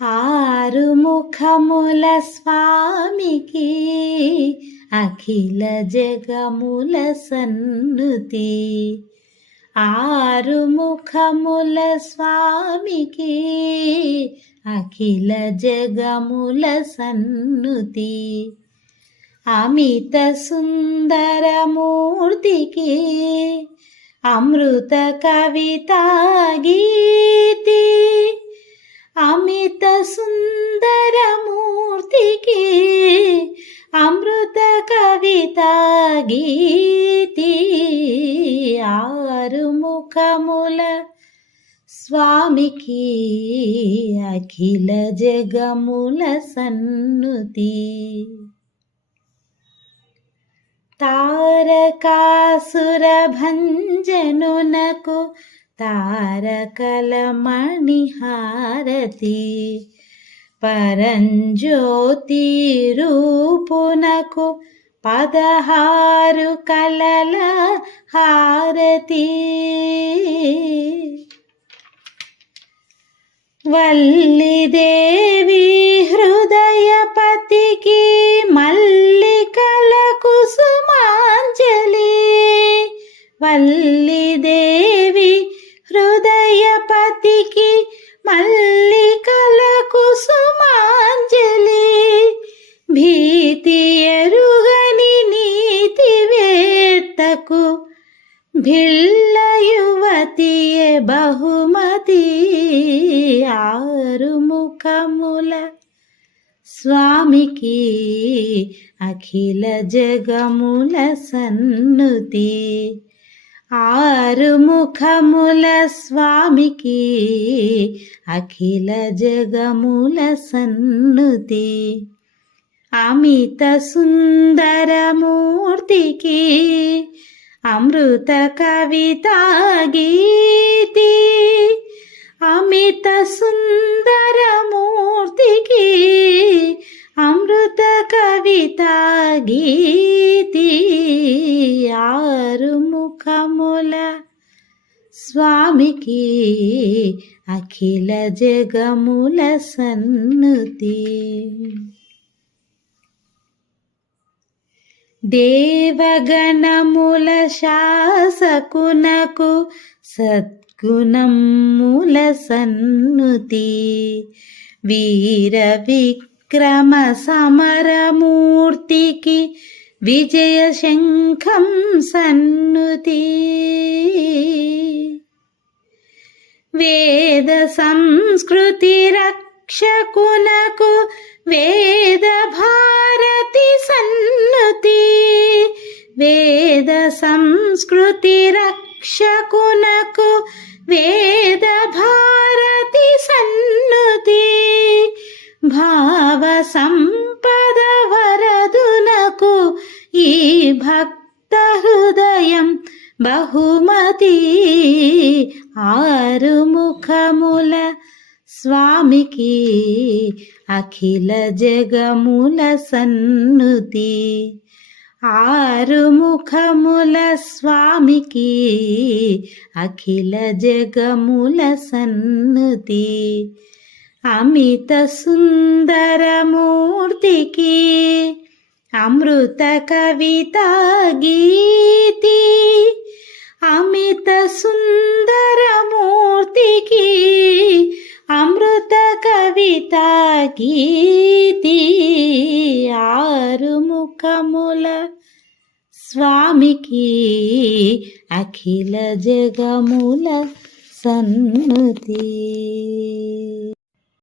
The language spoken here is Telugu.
ఆరుముఖముల స్వామికి అఖిల జగముల సన్నుతి. ఆరుముఖముల స్వామికి అఖిల జగముల సన్నుతి. అమిత సుందరమూర్తికి అమృత కవితా గీతి. అమిత సుందరమూర్తికి అమృత కవితా గీతి. ఆరుముఖముల స్వామికి అఖిల జగముల సన్నుతి. తారకాసుర భంజనునకు తారకల మణిహారతి. పరంజ్యోతి రూపునకు 16 కలల హారతి. వల్లిదేవి హృదయపతికి మల్లికల కుసుమాంజలి. వల్లిదేవి హృదయపతికి మల్లికల కుసుమాంజలి. భీతి ఎరుగని నీతివేత్తకు భిల్ల యువతియే బహుమతి. ఆరుముఖముల స్వామికి అఖిల జగముల సన్నుతి. ఆరుముఖముల స్వామికి అఖిల జగముల సన్నుతి. అమిత సుందరమూర్తికి అమృత కవితా గీతి. అమిత సుందరమూర్తికి అమృత కవితా గీతి. ఆరుముఖముల స్వామికి అఖిల జగముల సన్నుతి. దేవగణముల శాసకునకు సద్గుణముల సన్నుతి. వీర విక్రమ సమరమూర్తికి విజయ శంఖం సన్నుతి. వేద సంస్కృతి రక్షకునకు వేద భారతి సన్నుతి. వేద సంస్కృతి రక్షకునకు వేద భారతి సన్నుతి. భావ సంపద వరదునకు ఈ భక్త హృదయం బహుమతి. ఆరుముఖముల స్వామికి అఖిల జగముల సన్నుతి. ఆరుముఖముల స్వామికి అఖిల జగముల సన్నుతి. అమిత సుందరమూర్తికి అమృత కవితా గీతి. అమిత సుందరమూర్తికి అమృత కవితా గీతి. ఆరుముఖముల స్వామికి అఖిల జగముల సన్నుతి.